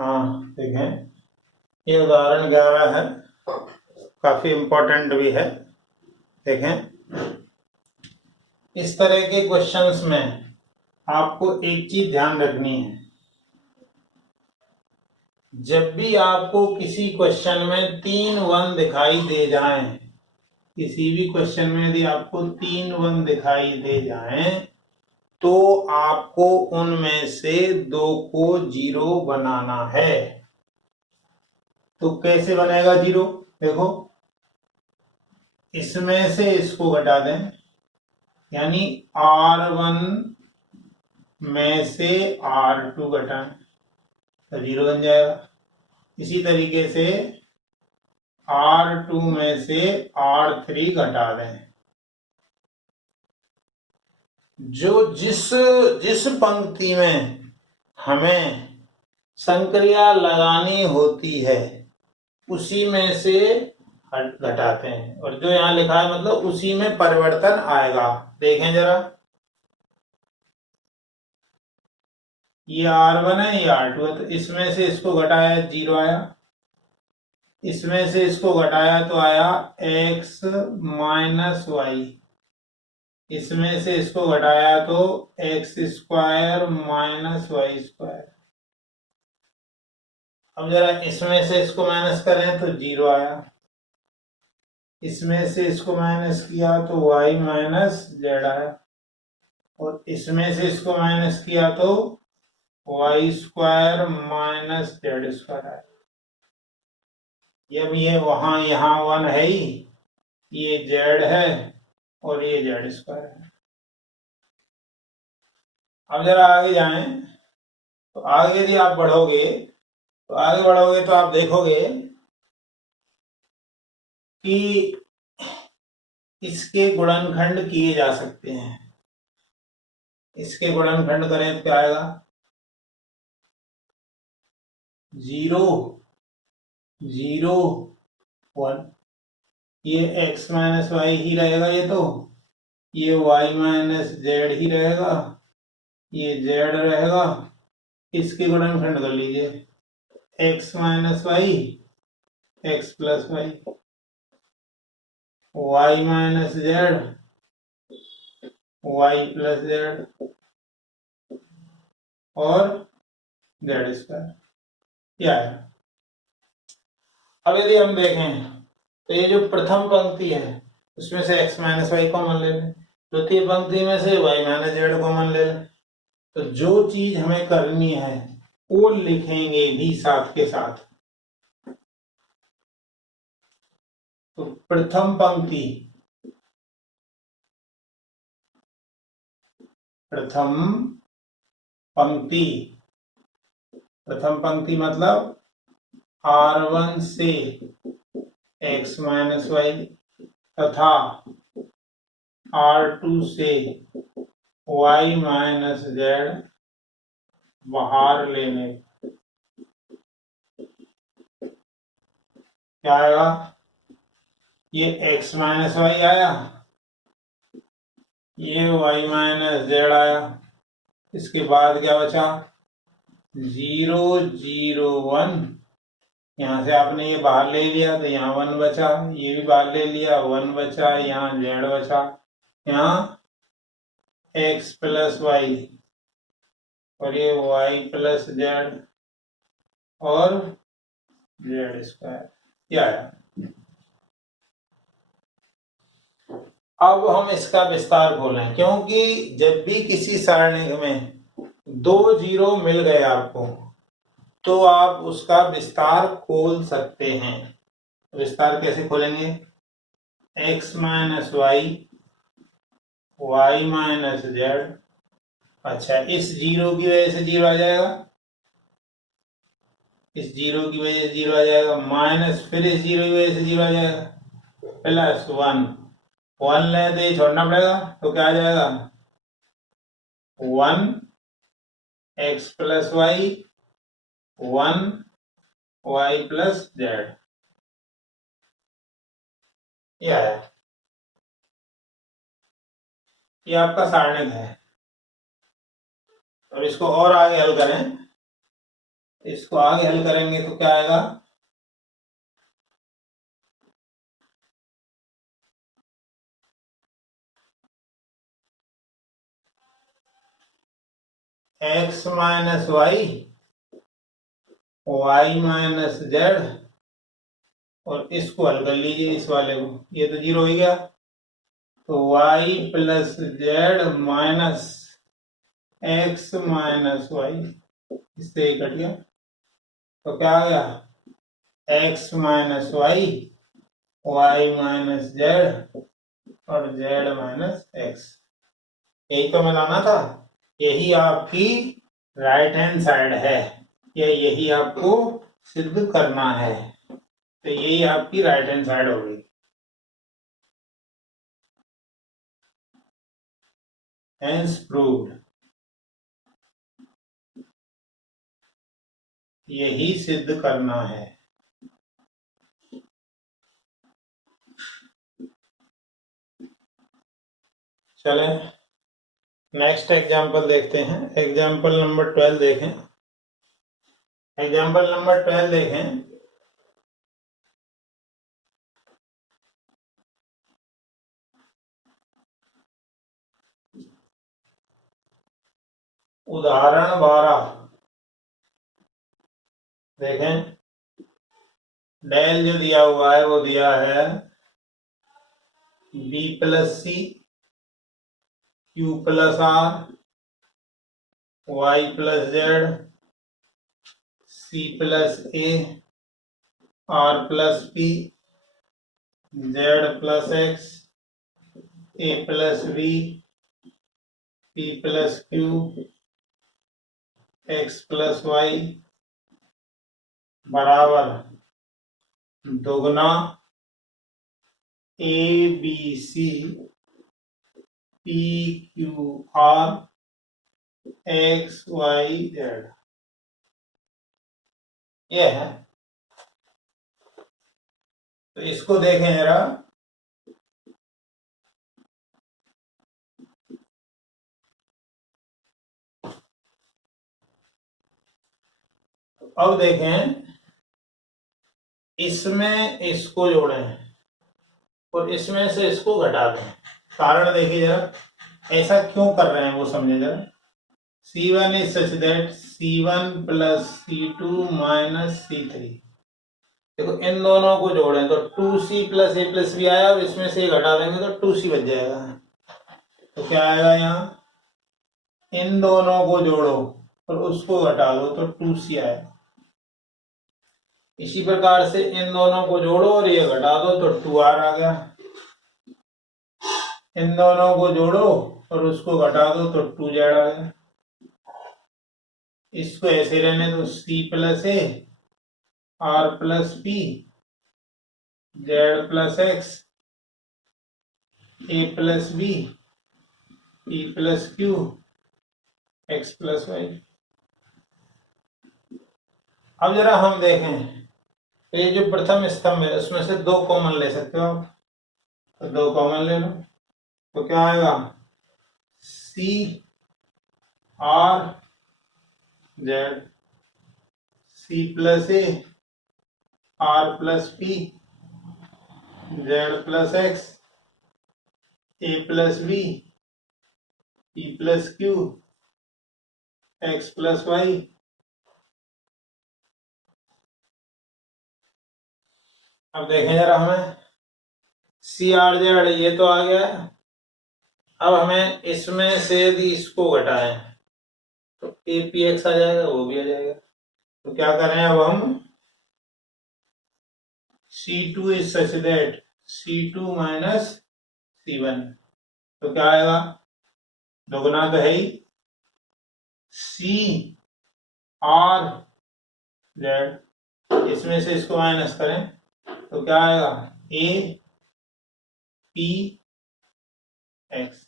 हाँ देखें, ये उदाहरण 11 है, काफी इम्पोर्टेंट भी है। देखें, इस तरह के क्वेश्चंस में आपको एक चीज ध्यान रखनी है। जब भी आपको किसी क्वेश्चन में 3 1 दिखाई दे जाएं, किसी भी क्वेश्चन में यदि आपको 3 1 दिखाई दे जाएं, तो आपको उनमें से 2 को 0 बनाना है। तो कैसे बनेगा 0? देखो, इसमें से इसको घटा दें, यानी R1 में से R2 घटाएं तो 0 बन जाएगा। इसी तरीके से R2 में से R3 घटा दें। जो जिस पंक्ति में हमें संक्रिया लगानी होती है उसी में से घटाते हैं, और जो यहां लिखा है मतलब उसी में परिवर्तन आएगा। देखें जरा, ये R1 है, ये R2 है, तो इसमें से इसको घटाया 0 आया, इसमें से इसको घटाया तो आया x माइनस वाई, इसमें से इसको घटाया तो x square minus y square. अब जरा इसमें से इसको माइनस करें तो 0 आया, इसमें से इसको माइनस किया तो y माइनस जेड आया, और इसमें से इसको माइनस किया तो y square minus z square आया। अब ये वहां यहां 1 है ही, ये जेड है और ये जेड स्क्वायर है। अब जरा आगे जाएं, तो आगे यदि आप बढ़ोगे तो आप देखोगे कि इसके गुणनखंड किए जा सकते हैं। इसके गुणनखंड करें तो क्या आएगा? 0 0 1, ये x माइनस वाई ही रहेगा, ये y माइनस जेड ही रहेगा, ये z रहेगा। इसके गुणनखंड कर लीजिए, x minus y x plus y, y minus z y plus z और जेड स्क्वायर। क्या है? अब यदि हम देखें तो ये जो प्रथम पंक्ति है उसमें से x माइनस वाई कॉमन ले लें, द्वितीय पंक्ति में से y माइनस जेड कॉमन ले लें। तो जो चीज हमें करनी है वो लिखेंगे भी साथ के साथ। तो प्रथम पंक्ति मतलब R1 से x माइनस वाई तथा R2 से y माइनस जेड बाहर लेने। क्या आएगा? ये x माइनस वाई आया, ये y माइनस जेड आया, इसके बाद क्या बचा? 0 0 1। यहां से आपने ये बाहर ले लिया तो यहाँ 1 बचा, ये भी बाहर ले लिया 1 बचा, यहाँ जेड बचा, यहाँ x प्लस वाई और ये y प्लस जेड और जेड स्क्वायर। क्या आया? अब हम इसका विस्तार खोलें, क्योंकि जब भी किसी सारणी में 2 0 मिल गए आपको तो आप उसका विस्तार खोल सकते हैं। विस्तार कैसे खोलेंगे? x minus y y minus z. अच्छा, इस 0 की वजह से 0 आ जाएगा, इस 0 की वजह से 0 आ जाएगा, माइनस फिर इस 0 की वजह से 0 आ जाएगा, प्लस 1 1 ले तो ये छोड़ना पड़ेगा, तो क्या आ जाएगा? 1 x plus y 1 y plus z. ये आया, ये आपका सारणिक है। और इसको और आगे हल करें इसको आगे हल करेंगे तो क्या आएगा, x minus y, y minus z, और इसको हल कर लीजिए इस वाले को, ये तो जीरो हो गया, तो y plus z minus x minus y, इससे ही कट गया, तो क्या आ गया, x minus y, y minus z, और जेड माइनस एक्स। यही तो मिलाना था, यही आपकी राइट हैंड साइड है, या यही आपको सिद्ध करना है, तो यही आपकी राइट हैंड साइड होगी। हेंस प्रूव्ड, यही सिद्ध करना है। चले नेक्स्ट एग्जाम्पल देखते हैं, एग्जाम्पल नंबर 12 देखें। एग्जाम्पल नंबर 12 देखें। उदाहरण 12 देखें। डेल जो दिया हुआ है वो दिया है b plus c, q plus r, y plus z, c plus a, r plus p, z plus x, a plus b, p plus q, x plus y बराबर दोगुना a b c p q r x y z, ये है। तो इसको देखें जरा, अब देखें, इसमें इसको जोड़ें और इसमें से इसको घटा दें। कारण देखिए जरा, ऐसा क्यों कर रहे हैं वो समझे जरा। C1 is such that C1 plus C2 minus C3। देखो इन दोनों को जोड़ें तो 2C प्लस ए प्लस बी आया, और इसमें से घटा देंगे तो 2C बच जाएगा। तो क्या आएगा यहाँ, इन दोनों को जोड़ो और उसको घटा दो तो 2C आएगा। इसी प्रकार से इन दोनों को जोड़ो और ये घटा दो तो 2R आ गया। इन दोनों को जोड़ो और उसको घटा दो तो 2Z आ गया। इसको ऐसे रहने दो, C plus a, r plus p, z plus x, a plus b, p plus q, x plus y. अब जरा हम देखें, तो ये जो प्रथम स्तंभ है उसमें से दो कॉमन ले सकते हो आप, तो दो कॉमन ले लो, तो क्या आएगा, c r z, c plus a, r plus p, z plus x, a plus b, p plus q, x plus y. अब देखें जरा, हमें सी आर जेड ये तो आ गया है, अब हमें इसमें से यदि इसको घटाएं तो ए पी एक्स आ जाएगा, वो भी आ जाएगा। तो क्या करें अब हम, C2 is such that C2 minus C1, तो क्या आएगा, दोगुना तो है ही, सी आर जेड, इसमें से इसको माइनस करें तो क्या आएगा, ए पी एक्स,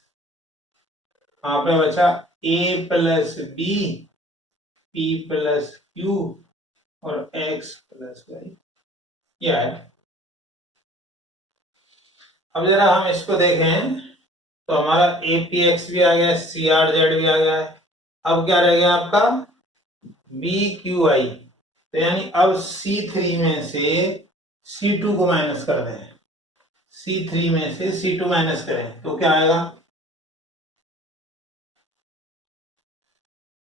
यहाँ पे बचा a plus b, p plus q, और एक्स प्लस वाई, यह है। अब जरा हम इसको देखें, तो हमारा ए पी एक्स भी आ गया, सी आर जेड भी आ गया है। अब क्या रह गया आपका, बी क्यू आई, तो यानी अब C3 में से C2 को माइनस कर दें, C3 में से C2 माइनस करें तो क्या आएगा,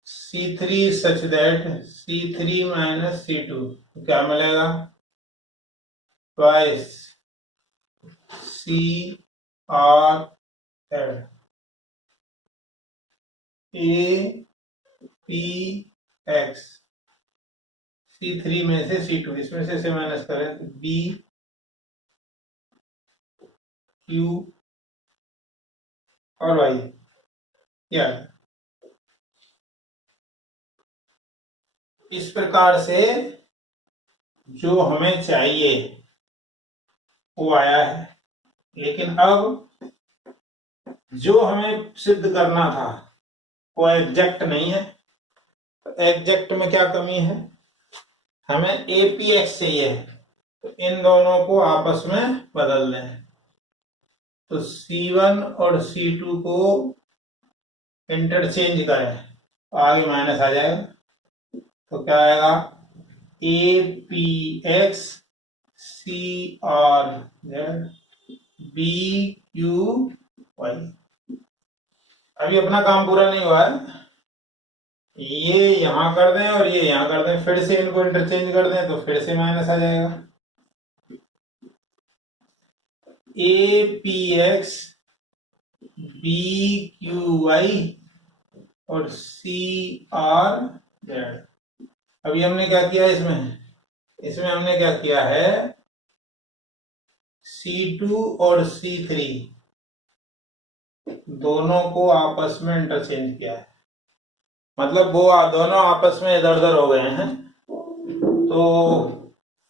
C3 such that C3 minus C2, तो क्या मिलेगा, twice C R Z A P X, C3 में से C2, इसमें से माइनस करें तो B Q और Y, क्या इस प्रकार से जो हमें चाहिए वो आया है। लेकिन अब जो हमें सिद्ध करना था वो एग्जैक्ट नहीं है, तो एग्जैक्ट में क्या कमी है, हमें एपीएक्स चाहिए, तो इन दोनों को आपस में बदल दें, तो C1 और C2 को इंटरचेंज करें, आगे माइनस आ जाएगा, तो क्या आएगा, APX CRZ BQY। अभी अपना काम पूरा नहीं हुआ है, ये यहां कर दें और ये यहां कर दें, फिर से इनको इंटरचेंज कर दें तो फिर से माइनस आ जाएगा, APX BQY और CRZ। अभी हमने क्या किया इसमें हमने क्या किया है, C2 और C3 दोनों को आपस में इंटरचेंज किया है, मतलब वो दोनों आपस में इधर उधर हो गए हैं, तो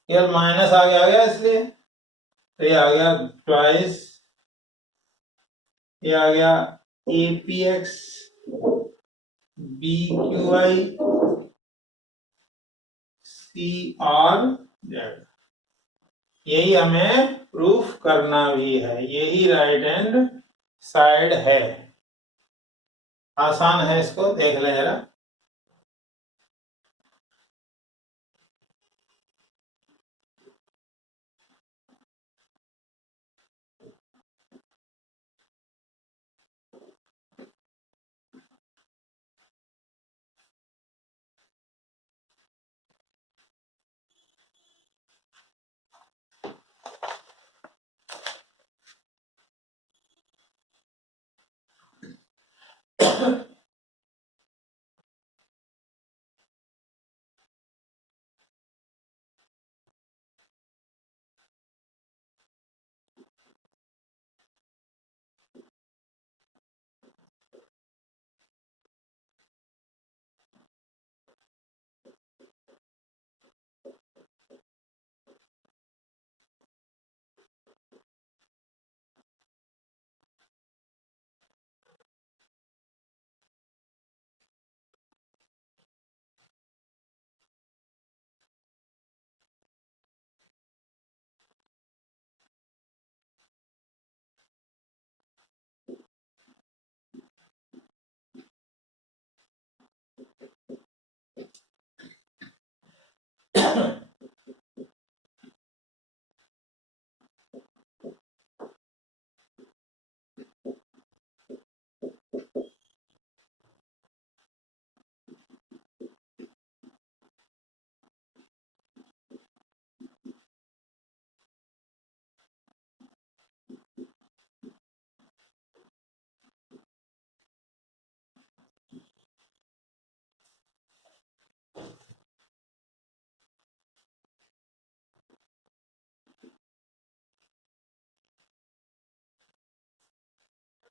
यार माइनस आगे आ गया, इसलिए तो ये आ गया ट्वाइस, ये आ गया APX BQI CRZ। यही हमें प्रूफ करना भी है, यही राइट हैंड साइड है, आसान है, इसको देख लें जरा।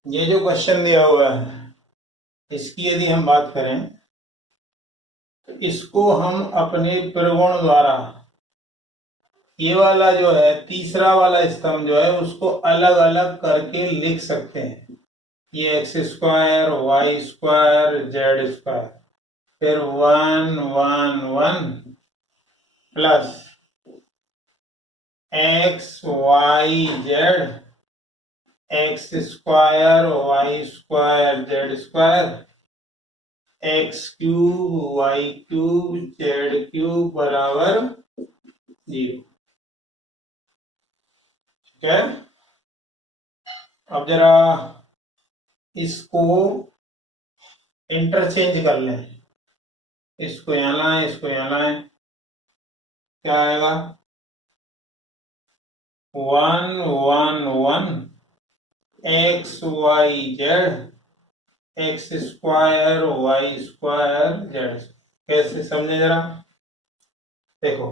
ये जो क्वेश्चन दिया हुआ है इसकी यदि हम बात करें तो इसको हम अपने प्रगुण द्वारा, ये वाला जो है तीसरा वाला स्तंभ जो है उसको अलग अलग करके लिख सकते हैं, ये x square y square z square, फिर 1 1 1 plus x y z x square y square z square x cube y cube z cube बराबर 0। ठीक है, अब जरा इसको इंटरचेंज कर लें, इसको यहाँ लाएं, इसको यहाँ लाएं, क्या आएगा 1 1 1 x y z x square y square z. कैसे समझे जरा, देखो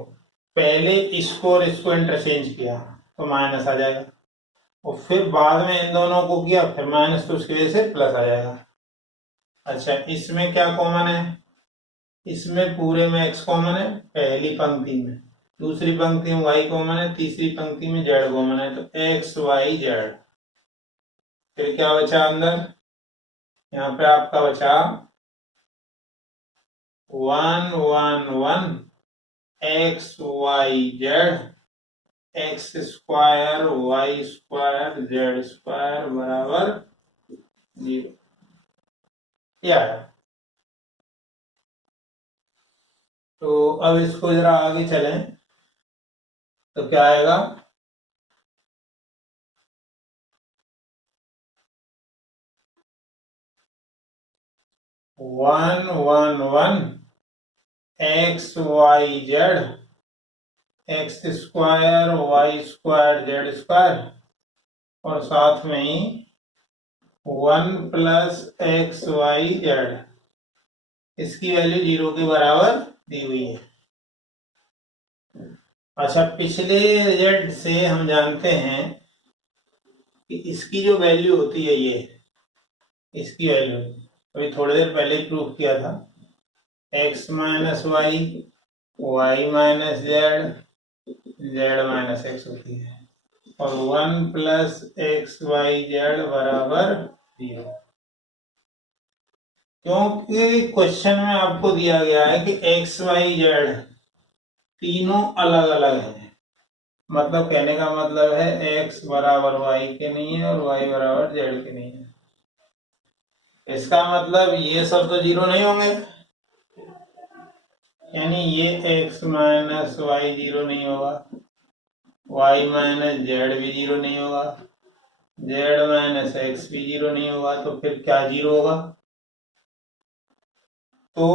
पहले इसको और इसको इंटरचेंज किया तो माइनस आ जाएगा, और फिर बाद में इन दोनों को किया फिर माइनस, तो उसकी वजह से प्लस आ जाएगा। अच्छा, इसमें क्या कॉमन है, इसमें पूरे में x कॉमन है पहली पंक्ति में, दूसरी पंक्ति में y कॉमन है, तीसरी पंक्ति में z कॉमन है, तो x y z। फिर क्या बचा अंदर, यहाँ पे आपका बचा 1 1 1 x y z x square y square z square बराबर 0। यार तो अब इसको जरा आगे चलें तो क्या आएगा, one one one x y z x square y square z square, और साथ में ही 1 प्लस एक्स वाई जेड, इसकी वैल्यू 0 के बराबर दी हुई है। अच्छा, पिछले रिजल्ट से हम जानते हैं कि इसकी जो वैल्यू होती है, ये इसकी वैल्यू अभी थोड़ी देर पहले ही प्रूव किया था, x minus y y minus z z minus x होती है, और 1 प्लस एक्स वाई जेड बराबर 0। क्योंकि क्वेश्चन में आपको दिया गया है कि एक्स वाई जेड तीनों अलग अलग हैं, मतलब कहने का मतलब है x बराबर y के नहीं है और y बराबर z के नहीं है। इसका मतलब ये सब तो 0 नहीं होंगे, यानी ये x माइनस वाई 0 नहीं होगा, y माइनस जेड भी 0 नहीं होगा, z माइनस एक्स भी 0 नहीं होगा, तो फिर क्या 0 होगा, तो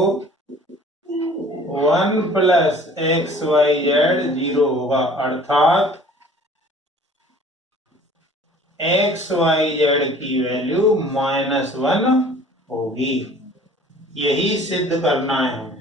1 प्लस एक्स वाई जेड 0 होगा, अर्थात एक्स वाई जेड की वैल्यू -1 होगी। यही सिद्ध करना है हमें।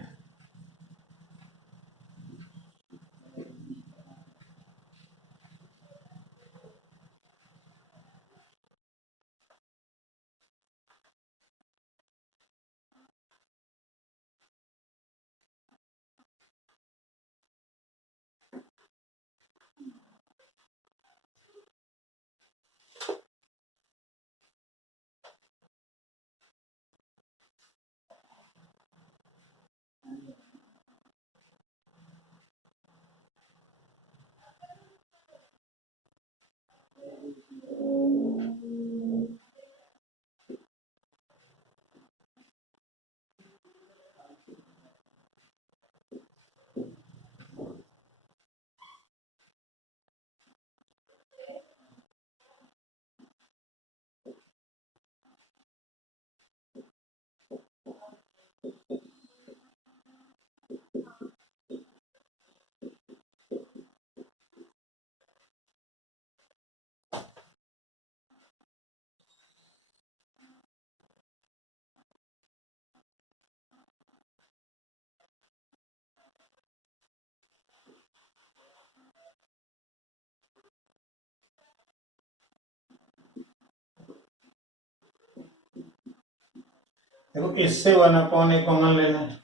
देखो, इससे 1/a कॉमन ले लें,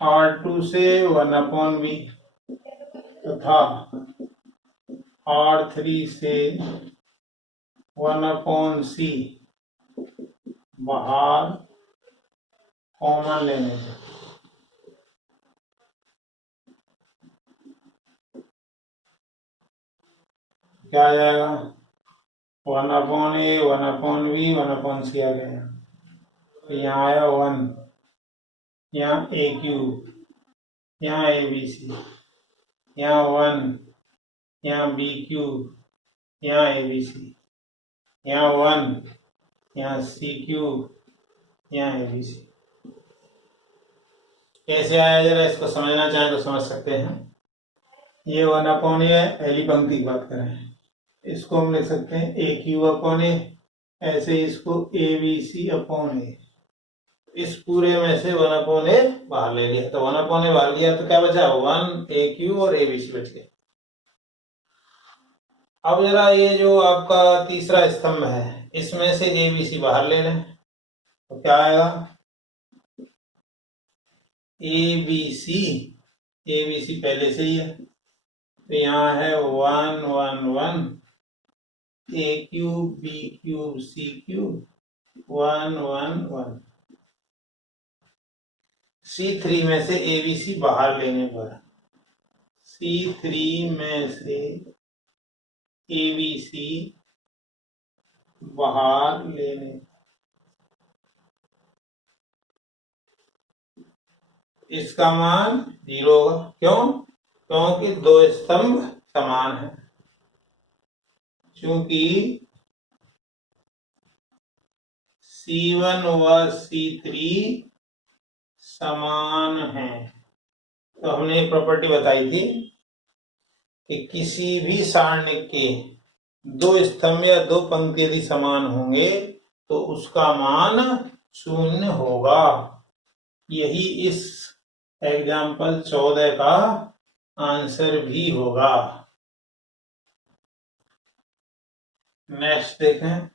R2 से 1/b तथा R3 से 1/c बाहर कॉमन लेने से क्या आ जाएगा, 1/a 1/b 1/c आ गया, तो यहाँ आया 1, यहाँ ए क्यूब, यहाँ ए बी सी, यहाँ 1, यहाँ बी क्यूब, यहाँ ए बी सी, यहाँ 1, यहाँ सी क्यूब, यहाँ ए बी सी। कैसे आया, जरा इसको समझना चाहें तो समझ सकते हैं। ये 1/a है, पहली पंक्ति की बात कर रहे हैं। इसको हम लिख सकते हैं ए क्यूब अपॉन ए, ऐसे इसको ए बी सी अपॉन ए। इस पूरे में से 1/a बाहर ले लिया, तो 1/a बाहर लिया तो क्या बचा, 1 ए क्यूब और ए बी सी बच गए। अब जरा ये जो आपका तीसरा स्तंभ है, इसमें से ए बी सी बाहर ले लें तो क्या आएगा, ए बी सी पहले से ही है, तो यहाँ है 1 1 1, ए cube B cube C cube, 1 1 1। C3 में से ए बी सी बाहर लेने पर, C3 में से ए बी सी बाहर लेने, इसका मान 0 होगा। क्यों? क्योंकि दो स्तंभ समान है, क्योंकि C1 व C3 समान है। तो हमने एक प्रॉपर्टी बताई थी कि किसी भी सारणी के दो स्तंभ या दो पंक्ति यदि समान होंगे तो उसका मान 0 होगा। यही इस एग्जाम्पल 14 का आंसर भी होगा। नेक्स्ट देखें,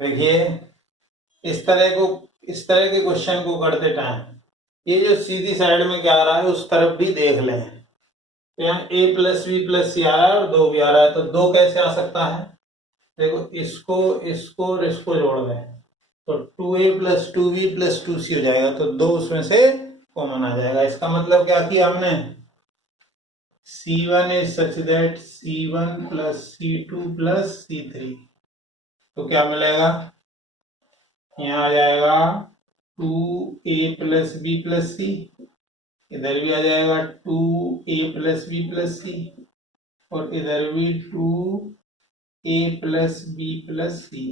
देखिए इस तरह के क्वेश्चन को करते टाइम ये जो सीधी साइड में क्या आ रहा है उस तरफ भी देख लें। तो यहाँ a plus b plus c आ रहा है और 2 भी आ रहा है, तो 2 कैसे आ सकता है, देखो इसको इसको और इसको जोड़ दें तो 2a plus 2b plus 2c हो जाएगा, तो 2 उसमें से कॉमन आ जाएगा। इसका मतलब क्या किया हमने, C1 is such that C1 plus C2 plus C3, तो क्या मिलेगा, यहाँ आ जाएगा 2a प्लस बी प्लस सी, इधर भी आ जाएगा 2a प्लस बी प्लस सी, और इधर भी 2a प्लस बी प्लस सी।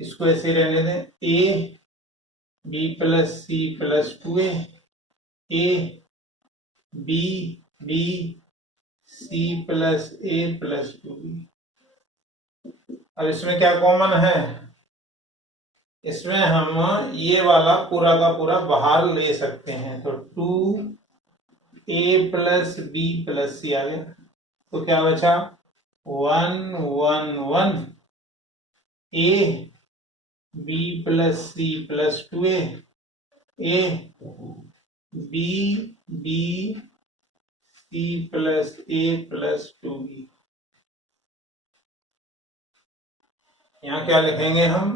इसको ऐसे रहने दें, a b plus c plus 2a, a b b c plus a plus 2b। अब इसमें क्या कॉमन है, इसमें हम ये वाला पूरा का पूरा बाहर ले सकते हैं, तो 2a plus b plus c आ गया, तो क्या बचा 1 1 1 a b plus c plus 2a, a b b c plus a plus 2b। यहाँ क्या लिखेंगे हम,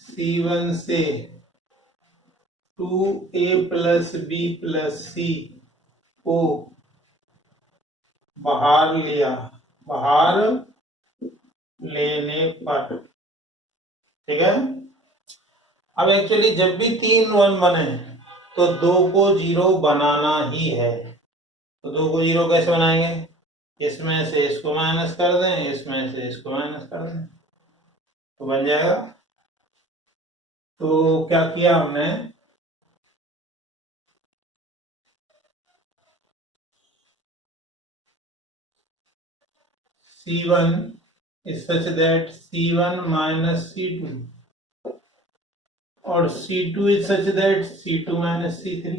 C1 से 2a प्लस बी प्लस सी को बाहर लिया, बाहर लेने पर, ठीक है। अब एक्चुअली जब भी 3 1 बने तो 2 को 0 बनाना ही है। तो 2 को 0 कैसे बनाएंगे? इसमें से इसको माइनस कर दें, इसमें से इसको माइनस कर दें, तो बन जाएगा। तो क्या किया हमने, C1 is such that C1 minus C2 और C2 is such that C2 minus C3।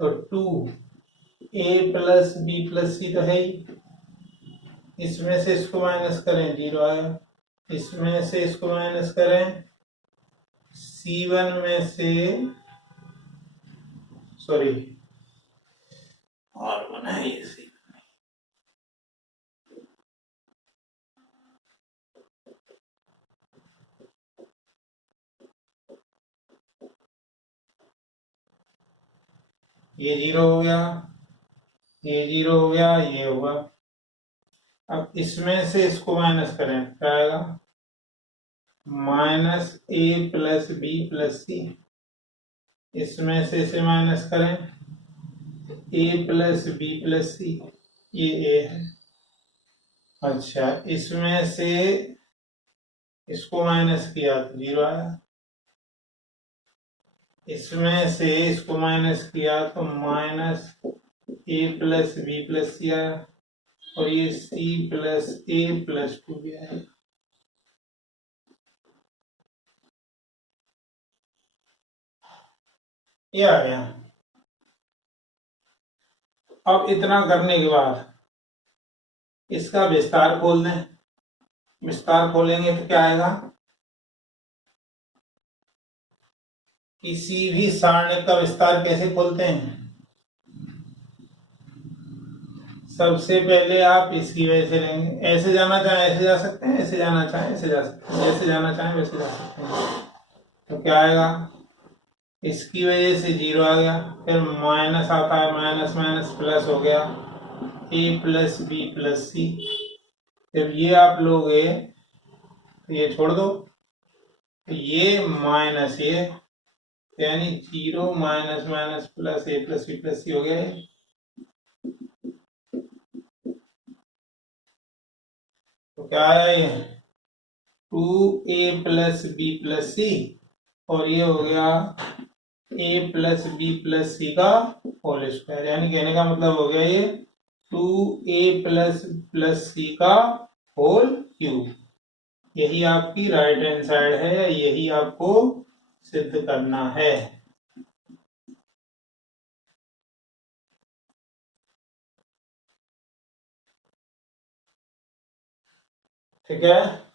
तो 2a प्लस बी प्लस सी तो है ही, इसमें से इसको माइनस करें 0 आएगा, इसमें से इसको माइनस करें C1 में से, सॉरी और बना है ये C, ये 0 हो गया, ये 0 हो गया, ये होगा। अब इसमें से इसको माइनस करें, क्या आएगा? माइनस ए प्लस बी प्लस सी, इसमें से इसे माइनस करें ए प्लस बी प्लस सी, ये ए है। अच्छा, इसमें से इसको माइनस किया तो 0 आया, इसमें से इसको माइनस किया तो माइनस ए प्लस बी प्लस सी आया, और ये सी प्लस ए प्लस 2 भी आया। ये आ गया। अब इतना करने के बाद इसका विस्तार खोल दें, विस्तार खोलेंगे तो क्या आएगा? किसी भी सारणी का विस्तार कैसे खोलते हैं? सबसे पहले आप इसकी वजह से लेंगे, ऐसे जाना चाहें ऐसे जा सकते हैं, ऐसे जाना चाहें ऐसे जा सकते हैं, जैसे जाना चाहें वैसे जा सकते हैं। तो क्या आएगा? इसकी वजह से 0 आ गया, फिर माइनस आता है, माइनस माइनस प्लस हो गया, ए प्लस बी प्लस सी। जब ये आप लोगे तो ये छोड़ दो, तो ये माइनस ये, यानी 0 माइनस माइनस प्लस ए प्लस बी प्लस सी हो गया है। तो क्या आया ये? 2a प्लस बी प्लस सी, और ये हो गया a प्लस बी प्लस सी का होल स्क्वायर, यानी कहने का मतलब हो गया ये 2a प्लस प्लस सी का होल क्यूब। यही आपकी राइट हैंड साइड है, यही आपको सिद्ध करना है। ठीक है।